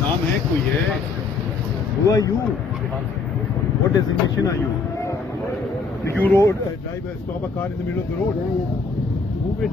नाम है कोई है? Who are you? What designation are you? You stop a car in the middle of the road. Move it.